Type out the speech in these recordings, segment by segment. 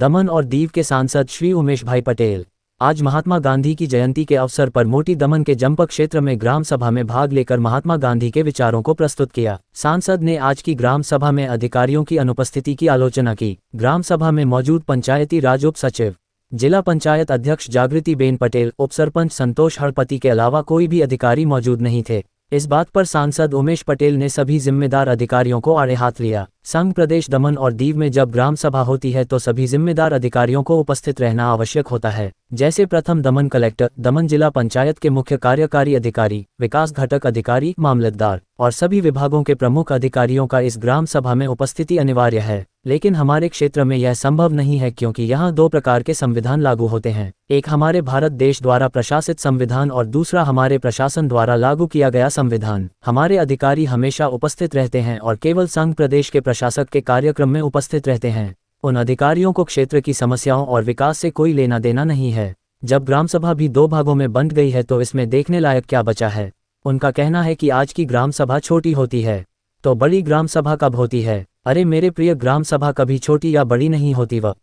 दमन और दीव के सांसद श्री उमेश भाई पटेल आज महात्मा गांधी की जयंती के अवसर पर मोटी दमन के जंपक क्षेत्र में ग्राम सभा में भाग लेकर महात्मा गांधी के विचारों को प्रस्तुत किया। सांसद ने आज की ग्राम सभा में अधिकारियों की अनुपस्थिति की आलोचना की। ग्राम सभा में मौजूद पंचायती राज उप सचिव, जिला पंचायत अध्यक्ष जागृति बेन पटेल, उप सरपंच संतोष हड़पति के अलावा कोई भी अधिकारी मौजूद नहीं थे। इस बात पर सांसद उमेश पटेल ने सभी जिम्मेदार अधिकारियों को आड़े हाथ लिया। संघ प्रदेश दमन और दीव में जब ग्राम सभा होती है तो सभी जिम्मेदार अधिकारियों को उपस्थित रहना आवश्यक होता है, जैसे प्रथम दमन कलेक्टर, दमन जिला पंचायत के मुख्य कार्यकारी अधिकारी, विकास घटक अधिकारी, मामलतदार और सभी विभागों के प्रमुख अधिकारियों का इस ग्राम सभा में उपस्थिति अनिवार्य है। लेकिन हमारे क्षेत्र में यह संभव नहीं है क्योंकि यहाँ दो प्रकार के संविधान लागू होते हैं, एक हमारे भारत देश द्वारा प्रशासित संविधान और दूसरा हमारे प्रशासन द्वारा लागू किया गया संविधान। हमारे अधिकारी हमेशा उपस्थित रहते हैं और केवल संघ प्रदेश के प्रशासक के कार्यक्रम में उपस्थित रहते हैं। उन अधिकारियों को क्षेत्र की समस्याओं और विकास से कोई लेना देना नहीं है। जब ग्राम सभा भी दो भागों में बंट गई है तो इसमें देखने लायक क्या बचा है। उनका कहना है कि आज की ग्राम सभा छोटी होती है तो बड़ी ग्राम सभा कब होती है। अरे मेरे प्रिय, ग्राम सभा कभी छोटी या बड़ी नहीं होती। वह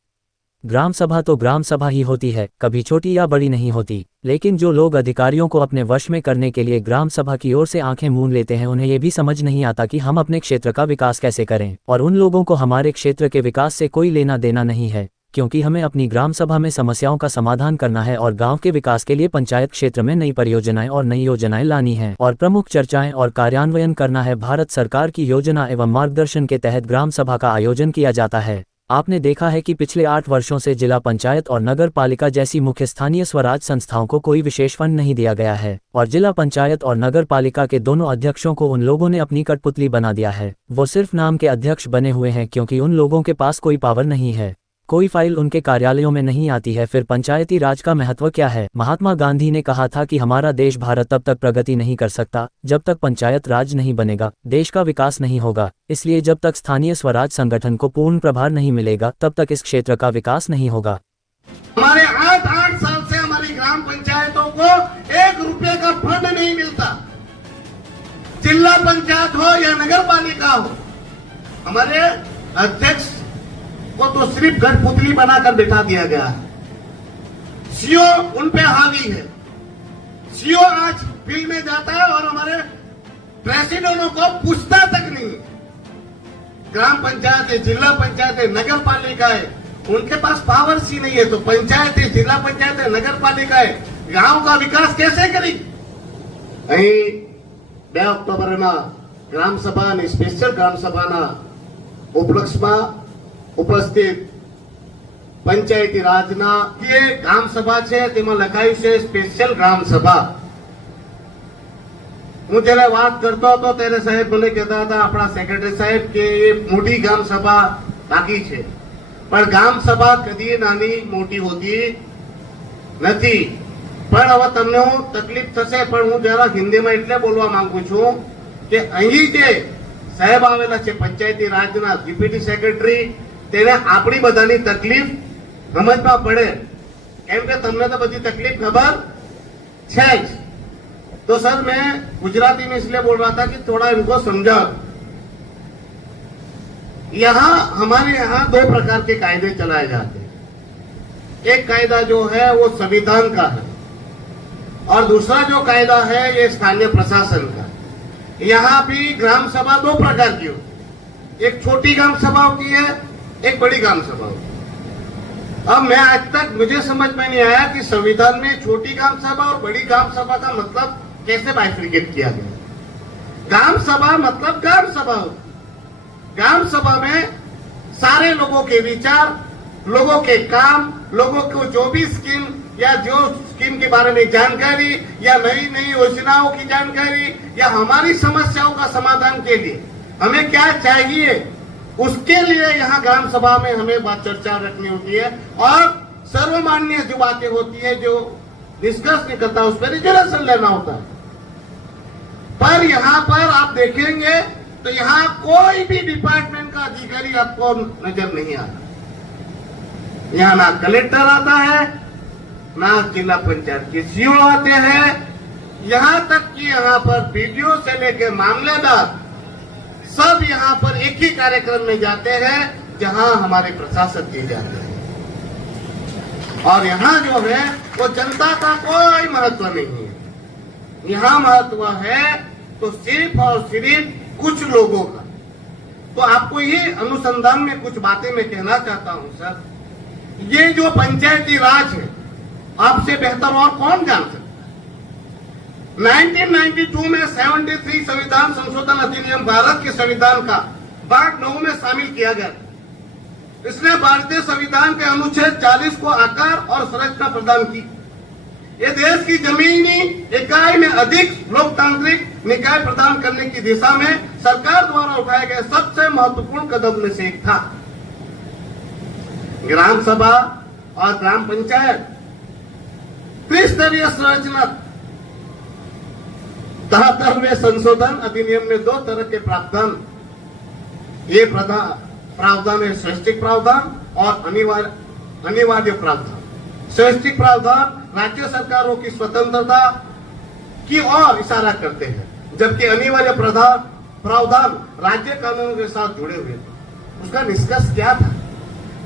ग्राम सभा तो ग्राम सभा ही होती है, कभी छोटी या बड़ी नहीं होती। लेकिन जो लोग अधिकारियों को अपने वश में करने के लिए ग्राम सभा की ओर से आंखें मूंद लेते हैं, उन्हें ये भी समझ नहीं आता कि हम अपने क्षेत्र का विकास कैसे करें। और उन लोगों को हमारे क्षेत्र के विकास से कोई लेना देना नहीं है, क्योंकि हमें अपनी ग्राम सभा में समस्याओं का समाधान करना है और गांव के विकास के लिए पंचायत क्षेत्र में नई परियोजनाएं और नई योजनाएं लानी है और प्रमुख चर्चाएं और कार्यान्वयन करना है। भारत सरकार की योजना एवं मार्गदर्शन के तहत ग्राम सभा का आयोजन किया जाता है। आपने देखा है कि पिछले 8 वर्षों से जिला पंचायत और नगर पालिका जैसी मुख्य स्थानीय स्वराज संस्थाओं को कोई विशेष फंड नहीं दिया गया है और जिला पंचायत और नगर पालिका के दोनों अध्यक्षों को उन लोगों ने अपनी कठपुतली बना दिया है। वो सिर्फ नाम के अध्यक्ष बने हुए हैं क्योंकि उन लोगों के पास कोई पावर नहीं है, कोई फाइल उनके कार्यालयों में नहीं आती है। फिर पंचायती राज का महत्व क्या है। महात्मा गांधी ने कहा था कि हमारा देश भारत तब तक प्रगति नहीं कर सकता जब तक पंचायत राज नहीं बनेगा, देश का विकास नहीं होगा। इसलिए जब तक स्थानीय स्वराज संगठन को पूर्ण प्रभार नहीं मिलेगा तब तक इस क्षेत्र का विकास नहीं होगा। हमारे 8 साल से हमारी ग्राम पंचायतों को 1 रुपये का फंड नहीं मिलता। जिला पंचायत हो या नगर पालिका हो, हमारे अध्यक्ष को तो सिर्फ कठपुतली बनाकर बिठा दिया गया है। सीओ उन पे हावी है। सीओ आज फील्ड में जाता है और हमारे प्रेसिडेंटों को पूछता तक नहीं। ग्राम पंचायत है, जिला पंचायत है, नगर पालिका है, उनके पास पावर सी नहीं है। तो पंचायत है, जिला पंचायत है, नगर पालिका है, गांव का विकास कैसे करेगी। 2 ऑक्टोबर ग्राम सभा ने स्पेशल ग्राम सभा उपलक्ष्य में उपस्थित पंचायती राजना જે ગ્રામ સભા છે તેમાં લખાયું છે સ્પેશિયલ ગ્રામ સભા। હું જ્યારે વાત કરતો હતો ત્યારે સાહેબ મને કહેતા હતા આપણા સેક્રેટરી સાહેબ કે એ મોટી ગ્રામ સભા બાકી છે, પણ ગ્રામ સભા કદી નાની મોટી હોતી નથી। પણ હવે તમને હું તકલીફ થશે, પણ હું જરા હિન્દીમાં એટલે બોલવા માંગુ છું કે અહીં જે સાહેબ આવેલા છે પંચાયતી રાજના ડિપ્યુટી સેક્રેટરી, તેને આપણી બધાની તકલીફ સમજવા પડે, કેમ કે તમને તો બધી તકલીફ ખબર છે જ। तो सर मैं गुजराती में इसलिए बोल रहा था कि थोड़ा इनको समझाओ। यहाँ हमारे यहाँ 2 प्रकार के कायदे चलाए जाते हैं। एक कायदा जो है वो संविधान का है और दूसरा जो कायदा है ये स्थानीय प्रशासन का। यहाँ भी ग्राम सभा 2 प्रकार की होती है, एक छोटी ग्राम सभा होती है, एक बड़ी ग्राम सभा होती है। अब मैं आज तक मुझे समझ में नहीं आया कि संविधान में छोटी ग्राम सभा और बड़ी ग्राम सभा का मतलब कैसे बाइफरकेट किया गया। ग्राम सभा मतलब ग्राम सभा होती। ग्राम सभा में सारे लोगों के विचार, लोगों के काम, लोगों को जो भी स्कीम या जो स्कीम के बारे में जानकारी या नई नई योजनाओं की जानकारी या हमारी समस्याओं का समाधान के लिए हमें क्या चाहिए, उसके लिए यहाँ ग्राम सभा में हमें बात चर्चा रखनी होती है और सर्वमान्य जो बातें होती है, जो डिस्कस नहीं करता, उस पर रिजोल्यूशन लेना होता है। पर यहाँ पर आप देखेंगे तो यहाँ कोई भी डिपार्टमेंट का अधिकारी आपको नजर नहीं आता। यहाँ ना कलेक्टर आता है, ना जिला पंचायत के सीओ आते हैं, यहाँ तक कि यहाँ पर बीडीओ से लेकर मामलेदार सब यहाँ पर एक ही कार्यक्रम में जाते हैं जहाँ हमारे प्रशासक जी जाते हैं। और यहाँ जो है वो जनता का कोई महत्व नहीं है। यहाँ महत्व है तो सिर्फ और सिर्फ कुछ लोगों का। तो आपको ये अनुसंधान में कुछ बातें मैं कहना चाहता हूं सर। ये जो पंचायती राज है आपसे बेहतर और कौन जान सकता है। 1992 में 73 संविधान संशोधन अधिनियम भारत के संविधान का भाग 9 में शामिल किया गया। इसने भारतीय संविधान के अनुच्छेद 40 को आकार और संरचना प्रदान की। ये देश की जमीनी इकाई में अधिक लोकतांत्रिक निकाय प्रदान करने की दिशा में सरकार द्वारा उठाए गए सबसे महत्वपूर्ण कदम में से एक था। ग्राम सभा और ग्राम पंचायत त्रिस्तरीय संरचना 73वें संशोधन अधिनियम में 2 तरह के प्रावधान, ये प्रावधान है स्वैच्छिक प्रावधान और अनिवार्य प्रावधान। स्वैच्छिक प्रावधान राज्य सरकारों की स्वतंत्रता की ओर इशारा करते हैं, जबकि अनिवार्य प्रावधान राज्य कानूनों के साथ जुड़े हुए थे। उसका निष्कर्ष क्या था?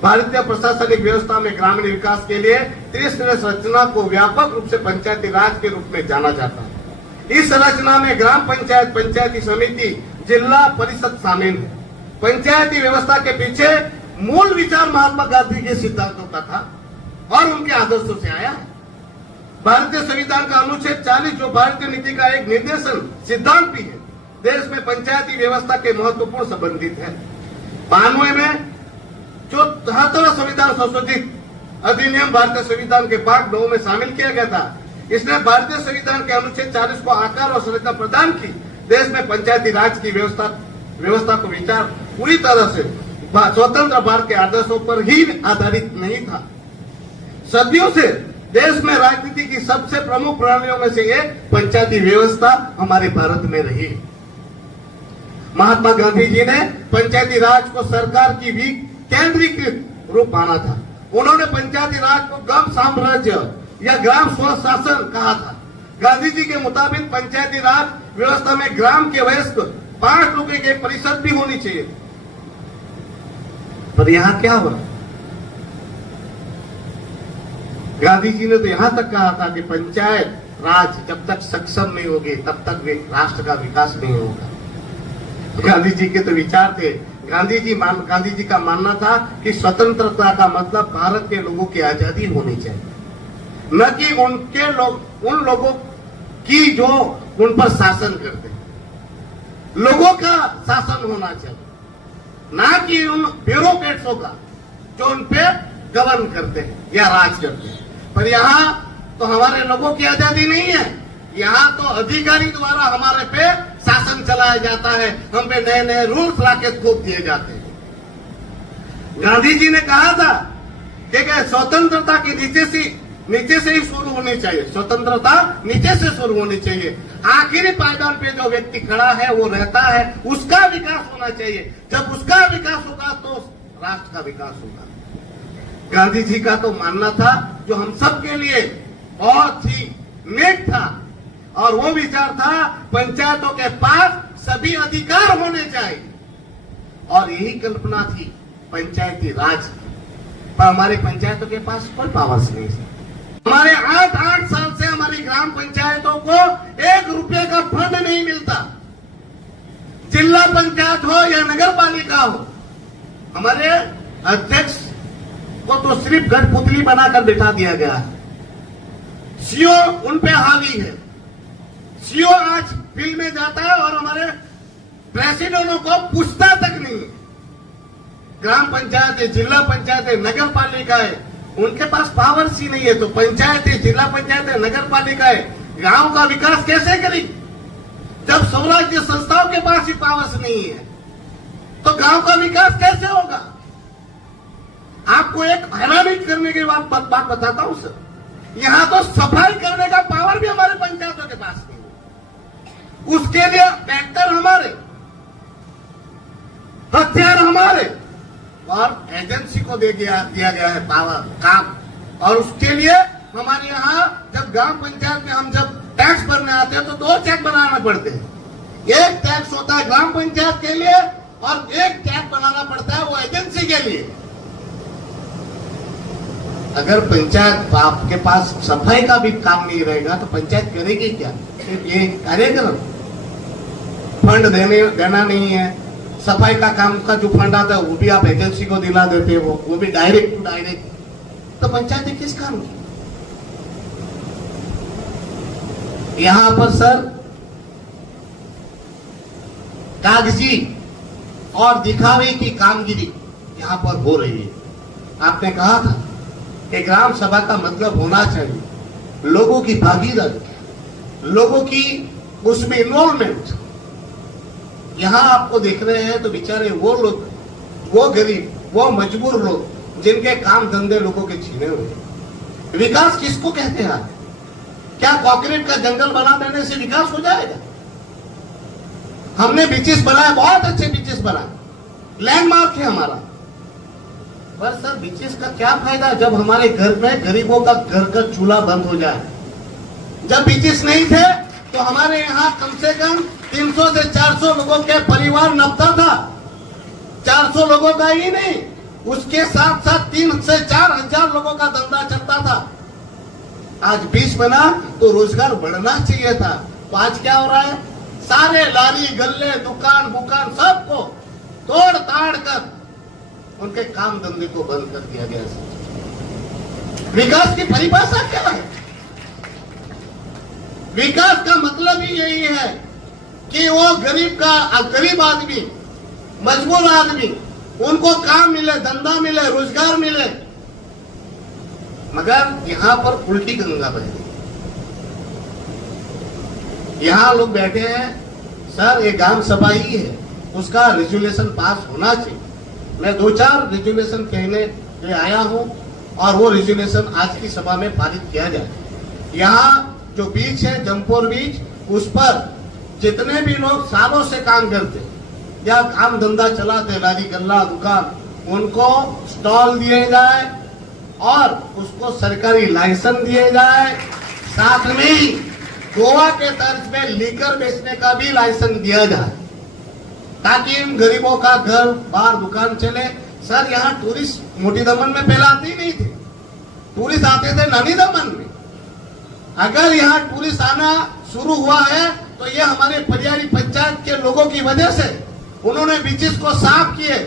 भारतीय प्रशासनिक व्यवस्था में ग्रामीण विकास के लिए त्रिस्तरीय संरचना को व्यापक रूप से पंचायती राज के रूप में जाना जाता है। इस संरचना में ग्राम पंचायत, पंचायती समिति, जिला परिषद शामिल है। पंचायती व्यवस्था के पीछे मूल विचार महात्मा गांधी के सिद्धांतों का था और उनके आदर्शों से आया है। भारतीय संविधान का अनुच्छेद 40 जो भारतीय नीति का एक निर्देशन सिद्धांत भी है, देश में पंचायती व्यवस्था के महत्वपूर्ण संबंधित है। 92 में जो 73वां संविधान संशोधित अधिनियम भारतीय संविधान के भाग 9 में शामिल किया गया था, इसने भारतीय संविधान के अनुच्छेद 40 को आकार और संरचना प्रदान की। देश में पंचायती राज की व्यवस्था को विचार पूरी तरह से स्वतंत्र भारत के आदर्शों पर ही आधारित नहीं था। सदियों से देश में राजनीति की सबसे प्रमुख प्रणालियों में से एक पंचायती व्यवस्था हमारे भारत में रही। महात्मा गांधी जी ने पंचायती राज को सरकार की भी केंद्रीकृत रूप माना था। उन्होंने पंचायती राज को ग्राम साम्राज्य या ग्राम स्वशासन कहा था। गांधी जी के मुताबिक पंचायती राज व्यवस्था में ग्राम के वयस्क 5 लोगों के परिषद भी होनी चाहिए। पर यहाँ क्या हुआ? गांधी जी ने तो यहां तक कहा था कि पंचायत राज जब तक सक्षम नहीं होगी तब तक राष्ट्र का विकास नहीं होगा। गांधी जी के तो विचार थे। गांधी जी का मानना था कि स्वतंत्रता का मतलब भारत के लोगों की आजादी होनी चाहिए, न कि उन लोगों की जो उन पर शासन करते हैं। लोगों का शासन होना चाहिए, ना कि उन ब्यूरोक्रेट्सों का जो उन पे गवर्न करते हैं या राज करते हैं। पर यहाँ तो हमारे लोगों की आजादी नहीं है। यहाँ तो अधिकारी द्वारा हमारे पे शासन चलाया जाता है, हम पे नए नए रूल्स लाके थोप दिए जाते हैं। गांधी जी ने कहा था कि स्वतंत्रता की नीचे से ही शुरू होनी चाहिए। स्वतंत्रता नीचे से शुरू होनी चाहिए। आखिरी पायदान पे जो व्यक्ति खड़ा है वो रहता है, उसका विकास होना चाहिए। जब उसका विकास होगा तो राष्ट्र का विकास होगा। गांधी जी का तो मानना था जो हम सब के लिए बहुत ही नेक था, और वो विचार था पंचायतों के पास सभी अधिकार होने चाहिए, और यही कल्पना थी पंचायती राज की। पर हमारी पंचायतों के पास कोई पावर्स नहीं थी। हमारे 8 साल से हमारी ग्राम पंचायतों को 1 रुपये का फंड नहीं मिलता। जिला पंचायत हो या नगर पालिका हो, हमारे अध्यक्ष को तो सिर्फ गठपुतली बनाकर बिठा दिया गया है। सीओ उन पे हावी है। सीओ आज फील्ड में जाता है और हमारे प्रेसिडेंटों को पूछता तक नहीं। ग्राम पंचायत है, जिला पंचायत है, नगर पालिका है, उनके पास पावर्स ही नहीं है। तो पंचायत है, जिला पंचायत है, नगर पालिका है, गांव का विकास कैसे करेगी जब स्वराज्य संस्थाओं के पास ही पावर्स नहीं है? तो गांव का विकास कैसे होगा? आपको एक हैरानी करने की बात बताता हूं सर। यहां तो सफाई करने का पावर भी हमारे पंचायतों के पास नहीं है। उसके लिए ट्रैक्टर हमारे, हथियार हमारे, और एजेंसी को दिया गया है पावर काम। और उसके लिए हमारे यहाँ जब ग्राम पंचायत में हम जब टैक्स भरने आते हैं तो 2 चेक बनाना पड़ते हैं। एक टैक्स होता है ग्राम पंचायत के लिए और एक टैक्स बनाना पड़ता है वो एजेंसी के लिए। अगर पंचायत आपके पास सफाई का भी काम नहीं रहेगा तो पंचायत करेगी क्या? सिर्फ ये कार्यक्रम फंड देना नहीं है। सफाई का काम का जो फंड आता है वो भी आप एजेंसी को दिला देते हो, वो भी डायरेक्ट टू डायरेक्ट। तो पंचायत किस काम की? यहां पर सर कागजी और दिखावे की कामगिरी यहां पर हो रही है। आपने कहा था कि ग्राम सभा का मतलब होना चाहिए लोगों की भागीदारी, लोगों की उसमें इन्वॉल्वमेंट। यहां आपको देख रहे हैं तो बेचारे वो लोग, वो गरीब, वो मजबूर लोग जिनके काम धंधे लोगों के छीने हुए। विकास किसको कहते हैं? क्या कंक्रीट का जंगल बना देने से विकास हो जाएगा? हमने बीचेस बनाए, बहुत अच्छे बीचेस बनाए, लैंडमार्क है हमारा। पर सर बीचेस का क्या फायदा जब हमारे घर में गरीबों का घर का चूल्हा बंद हो जाए? जब बीचेस नहीं थे तो हमारे यहाँ कम से कम 300 से 400 लोगों के परिवार नपता था। 400 लोगों का ही नहीं, उसके साथ साथ 3 से 4 हजार लोगों का धंधा चलता था। आज बीच बना तो रोजगार बढ़ना चाहिए था। तो आज क्या हो रहा है? सारे लारी गल्ले दुकान सबको तोड़ ताड़ कर उनके काम धंधे को बंद कर दिया गया। विकास की परिभाषा क्या है? विकास का मतलब ही यही है कि वो गरीब आदमी, मजबूर आदमी, उनको काम मिले, धंधा मिले, रोजगार मिले। मगर यहां पर उल्टी गंगा बह गई। यहां लोग बैठे हैं, सर ये ग्राम सभा ही है, उसका रेजुलेशन पास होना चाहिए। मैं 2-4 रेजुलेशन कहने लिए आया हूं और वो रेजुलेशन आज की सभा में पारित किया जाए। यहाँ जो बीच है जमपोर बीच, उस पर जितने भी लोग सालों से काम करते या काम धंधा चलाते, लारी गल्ला दुकान, उनको स्टॉल दिए जाए और उसको सरकारी लाइसेंस दिए जाए। साथ में ही गोवा के तर्ज में लीकर बेचने का भी लाइसेंस दिया जाए ताकि इन गरीबों का घर बार दुकान चले। सर यहाँ टूरिस्ट मोटी दमन में पहले आते ही नहीं थे, टूरिस्ट आते थे नानी दमन में। अगर यहाँ टूरिस्ट आना शुरू हुआ है तो ये हमारे परियारी पंचायत के लोगों की वजह से। उन्होंने बीचेस को साफ किए,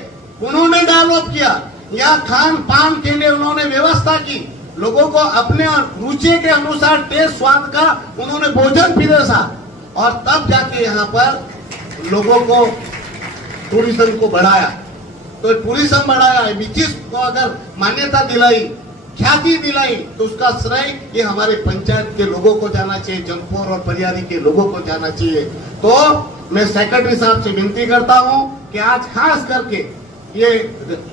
उन्होंने डेवलप किया, यहाँ खान पान के लिए उन्होंने व्यवस्था की, लोगों को अपने रुचि के अनुसार टेस्ट स्वाद का उन्होंने भोजन पिरोसा और तब जाके यहाँ पर लोगों को टूरिज्म को बढ़ाया। तो टूरिज्म बढ़ाया, बीचेस को अगर मान्यता दिलाई, ख्याति दिलाई, तो उसका श्रेय ये हमारे पंचायत के लोगों को जाना चाहिए, जमपोर और परियारी के लोगों को जाना चाहिए। तो मैं सेक्रेटरी साहब से विनती करता हूं कि आज खास करके ये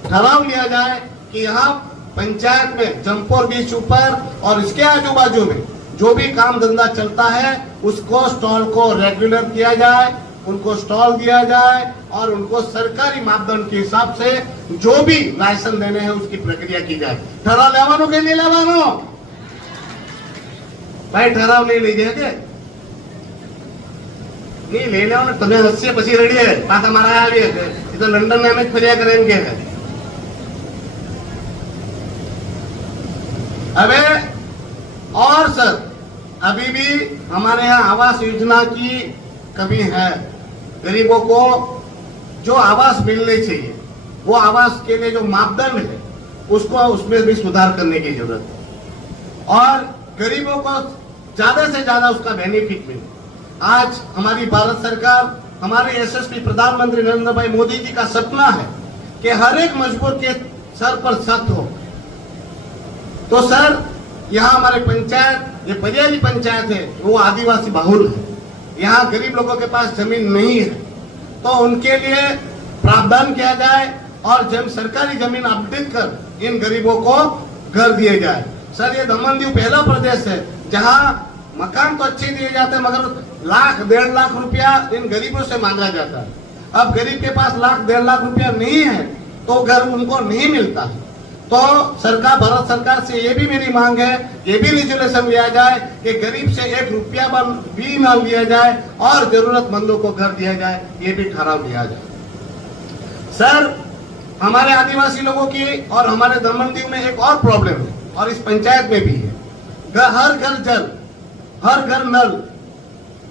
ठहराव लिया जाए कि यहाँ पंचायत में जमपोर बीच ऊपर और इसके आजू बाजू में जो भी काम धंधा चलता है उसको स्टॉल को रेगुलर किया जाए, उनको स्टॉल दिया जाए और उनको सरकारी मापदंड के हिसाब से जो भी लाइसेंस देने हैं उसकी प्रक्रिया की जाए। ठहराव लेवानो के नहीं लेवानो? भाई ठहराव नहीं लीजिए के नहीं ले लो ने તમે હસ્ય પછી રેડી है पाता मारा આવી है तो लंदन में हमें फरिया करेंगे। अबे और सर अभी भी हमारे यहाँ आवास योजना की कमी है। गरीबों को जो आवास मिलने चाहिए वो आवास के लिए जो मापदंड है उसको उसमें भी सुधार करने की जरूरत है और गरीबों को ज्यादा से ज्यादा उसका बेनिफिट मिले। आज हमारी भारत सरकार, हमारे यशस्वी प्रधानमंत्री नरेंद्र भाई मोदी जी का सपना है कि हर एक मजबूर के सर पर छत हो। तो सर यहाँ हमारे पंचायत, ये परियारी पंचायत है, वो आदिवासी बहुल है। यहाँ गरीब लोगों के पास जमीन नहीं है तो उनके लिए प्रावधान किया जाए और जब सरकारी जमीन अपडेट कर इन गरीबों को घर दिए जाए। सर ये दमन दीव पहला प्रदेश है जहाँ मकान तो अच्छे दिए जाते हैं मगर 1-1.5 लाख रुपया इन गरीबों से मांगा जाता है। अब गरीब के पास 1-1.5 लाख रुपया नहीं है तो घर उनको नहीं मिलता है। तो सरकार, भारत सरकार से ये भी मेरी मांग है, ये भी रेजुलेशन लिया जाए कि गरीब से 1 रुपया भी न लिया जाए और जरूरतमंदों को घर दिया जाए, ये भी ठहराव लिया जाए। सर हमारे आदिवासी लोगों की और हमारे दमन दीव में एक और प्रॉब्लम है, और इस पंचायत में भी है। हर घर जल, हर घर नल।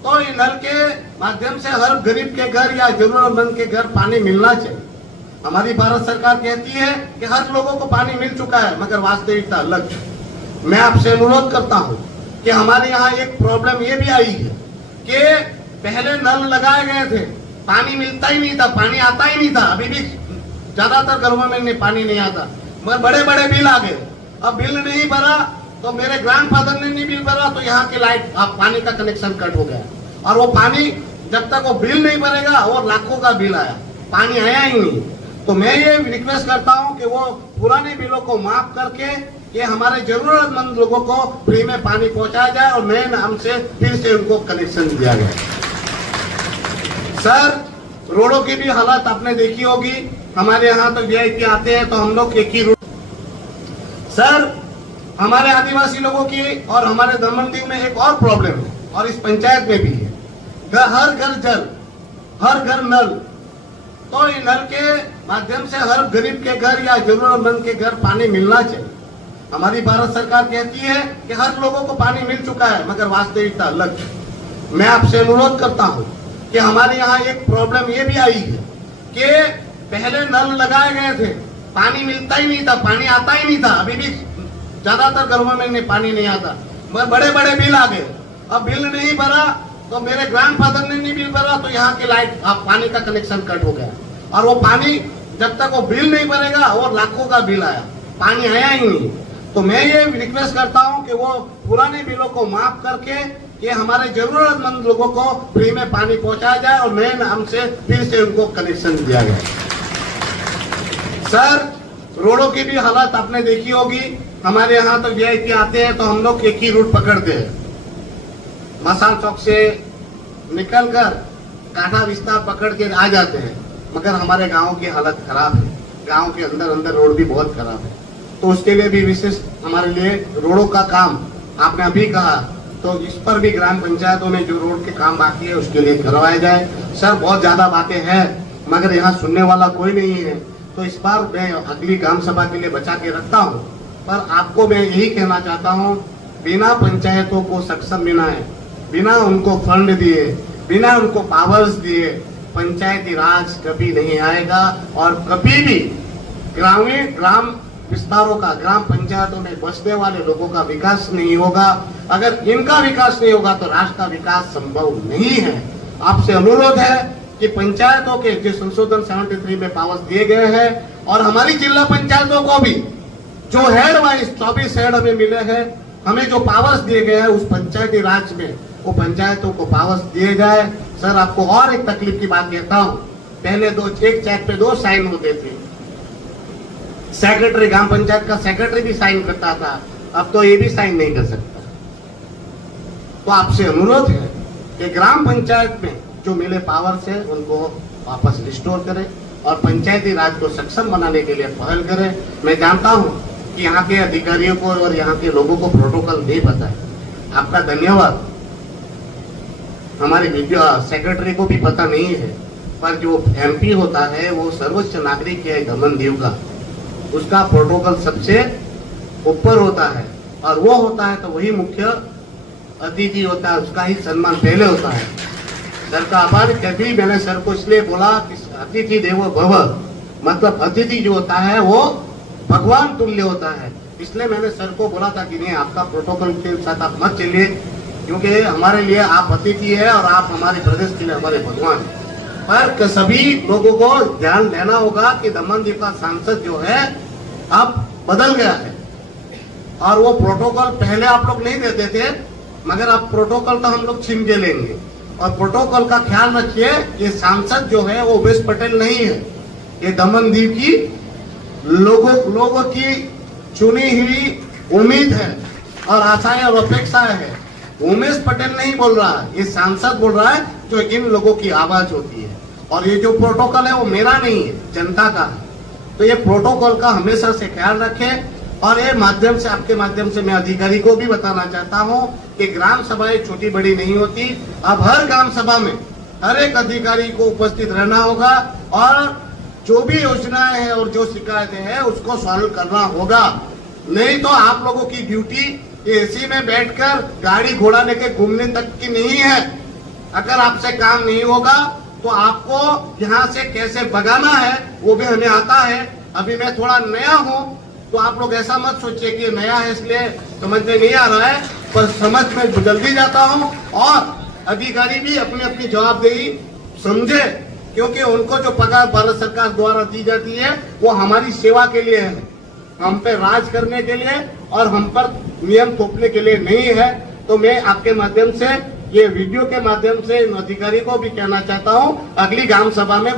तो ये नल के माध्यम से हर गरीब के घर या जरूरतमंद के घर पानी मिलना चाहिए। हमारी भारत सरकार कहती है कि हर लोगों को पानी मिल चुका है, मगर वास्तविकता अलग है। मैं आपसे अनुरोध करता हूं कि हमारे यहाँ एक प्रॉब्लम ये भी आई है कि पहले नल लगाए गए थे, पानी मिलता ही नहीं था, पानी आता ही नहीं था। अभी भी ज्यादातर घरों में पानी नहीं आता, मगर बड़े बड़े बिल आ गए। अब बिल नहीं भरा तो मेरे ग्रैंडफादर ने नहीं बिल भरा, तो यहाँ की लाइट पानी का कनेक्शन कट हो गया, और वो पानी जब तक वो बिल नहीं भरेगा, और लाखों का बिल आया, पानी आया ही नहीं। तो मैं ये रिक्वेस्ट करता हूँ कि वो पुराने बिलों को माफ करके ये हमारे जरूरतमंद लोगों को फ्री में पानी पहुंचाया जाए, और नए नाम से फिर से उनको कनेक्शन दिया जाए। सर, रोडों की भी हालत आपने देखी होगी। हमारे यहाँ तो वीआईपी आते हैं तो हम लोग एक ही रूट। सर, हमारे आदिवासी लोगों की और हमारे दमन दीव में एक और प्रॉब्लम है, और इस पंचायत में भी है। हर घर जल, हर घर नल। तो ये नल के माध्यम से हर गरीब के घर या जरूरतमंद के घर पानी मिलना चाहिए। हमारी भारत सरकार कहती है कि हर लोगों को पानी मिल चुका है, मगर वास्तविकता अलग है। मैं आपसे अनुरोध करता हूं कि हमारे यहाँ एक प्रॉब्लम ये भी आई है कि पहले नल लगाए गए थे, पानी मिलता ही नहीं था, पानी आता ही नहीं था। अभी भी ज्यादातर घरों में पानी नहीं आता, मगर बड़े बड़े बिल आ गए। अब बिल नहीं भरा तो मेरे ग्रैंडफादर ने नहीं बिल भरा, तो यहाँ की लाइट पानी का कनेक्शन कट हो गया, और वो पानी जब तक वो बिल नहीं भरेगा, और लाखों का बिल आया, पानी आया ही नहीं। तो मैं ये रिक्वेस्ट करता हूँ कि वो पुराने बिलों को माफ करके ये हमारे जरूरतमंद लोगों को फ्री में पानी पहुंचाया जाए, और नए नाम से फिर से उनको कनेक्शन दिया जाए। सर, रोडों की भी हालत आपने देखी होगी। हमारे यहाँ तो वीआईपी आते हैं तो हम लोग एक ही रूट पकड़ते हैं, मसान चौक से निकलकर कांठा विस्तार पकड़ के आ जाते हैं, मगर हमारे गांव की हालत खराब है। गांव के अंदर अंदर रोड भी बहुत खराब है। तो उसके लिए भी विशेष हमारे लिए रोडों का काम आपने अभी कहा, तो इस पर भी ग्राम पंचायतों में जो रोड के काम बाकी है उसके लिए करवाया जाए। सर, बहुत ज्यादा बातें हैं, मगर यहाँ सुनने वाला कोई नहीं है, तो इस बार मैं अगली ग्राम सभा के लिए बचा के रखता हूँ। पर आपको मैं यही कहना चाहता हूँ, बिना पंचायतों को सक्षम बनाए, बिना उनको फंड दिए, बिना उनको पावर्स दिए, पंचायती राज कभी नहीं आएगा, और कभी भी ग्राम विस्तारों का, ग्राम पंचायतों में बसने वाले लोगों का विकास नहीं होगा। अगर इनका विकास नहीं होगा तो राष्ट्र का विकास संभव नहीं है। आपसे अनुरोध है कि पंचायतों के जो संशोधन 73 में पावर्स दिए गए हैं, और हमारी जिला पंचायतों को भी जो हेड वाइज 24 हेड हमें मिले हैं, हमें जो पावर्स दिए गए हैं उस पंचायती राज में वो पंचायतों को पावर्स दिए जाए। सर, आपको और एक तकलीफ की बात कहता हूँ, पहले एक चेक पे 2 साइन होते थे, सेक्रेटरी, ग्राम पंचायत का सेक्रेटरी भी साइन करता था, अब तो ये भी साइन नहीं कर सकता। तो आपसे अनुरोध है कि ग्राम पंचायत में जो मिले पावर्स है उनको वापस रिस्टोर करें, और पंचायती राज को सक्षम बनाने के लिए पहल करें। मैं जानता हूं कि यहाँ के अधिकारियों को और यहाँ के लोगों को प्रोटोकॉल नहीं पता है, आपका धन्यवाद। हमारे सेक्रेटरी को भी पता नहीं है, पर जो एमपी होता है वो सर्वोच्च नागरिक है दमन दीव का, उसका प्रोटोकॉल सबसे ऊपर होता है, और वो होता है तो वही मुख्य अतिथि होता है, उसका ही सम्मान पहले होता है। सर का आभार। कभी मैंने सर को इसलिए बोला कि अतिथि देवो भव, मतलब अतिथि जो होता है वो भगवान तुल्य होता है, इसलिए मैंने सर को बोला था कि नहीं, आपका प्रोटोकॉल के साथ आप मत चलिए, क्योंकि हमारे लिए आप अतिथि है और आप हमारे प्रदेश के लिए हमारे भगवान है। पर सभी लोगों को ध्यान देना होगा कि दमन दीव का सांसद जो है अब बदल गया है, और वो प्रोटोकॉल पहले आप लोग नहीं देते थे, मगर अब प्रोटोकॉल तो हम लोग छीन के लेंगे। और प्रोटोकॉल का ख्याल रखिए, ये सांसद जो है वो उमेश पटेल नहीं है, ये दमन दीव की लोगों की चुनी हुई उम्मीद है और आशाएं और अपेक्षाएं है। उमेश पटेल नहीं बोल रहा है, ये सांसद बोल रहा है जो इन लोगों की आवाज होती है। और ये जो प्रोटोकॉल है वो मेरा नहीं है, जनता का है। तो ये प्रोटोकॉल का हमेशा से ख्याल रखें। और ये माध्यम से, आपके माध्यम से मैं अधिकारी को भी बताना चाहता हूँ कि ग्राम सभाएं छोटी बड़ी नहीं होती। अब हर ग्राम सभा में हर एक अधिकारी को उपस्थित रहना होगा, और जो भी योजनाएं हैं और जो शिकायतें हैं उसको सॉल्व करना होगा। नहीं तो आप लोगों की ड्यूटी एसी में बैठकर गाड़ी घोड़ा लेके घूमने तक की नहीं है। अगर आपसे काम नहीं होगा तो आपको यहाँ से कैसे भगाना है वो भी हमें आता है। अभी मैं थोड़ा नया हूँ तो आप लोग ऐसा मत सोचिए कि नया है इसलिए समझ में नहीं आ रहा है, पर समझ में जल्दी जाता हूँ। और अधिकारी भी अपनी अपनी जवाबदेही समझे, क्योंकि उनको जो पगार भारत सरकार द्वारा दी जाती है वो हमारी सेवा के लिए है, हम पे राज करने के लिए और हम पर नियम थोपने के लिए नहीं है। तो मैं आपके माध्यम से, ये वीडियो के माध्यम से इन अधिकारी को भी कहना चाहता हूँ, अगली ग्राम सभा में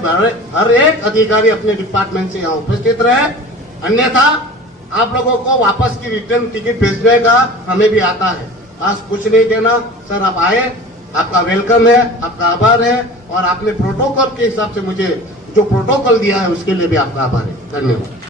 हर एक अधिकारी अपने डिपार्टमेंट से यहाँ उपस्थित रहे, अन्यथा आप लोगों को वापस की रिटर्न टिकट भेजने का हमें भी आता है। आज कुछ नहीं कहना सर, आप आए, आपका वेलकम है, आपका आभार है, और आपने प्रोटोकॉल के हिसाब से मुझे जो प्रोटोकॉल दिया है उसके लिए भी आपका आभार है। धन्यवाद।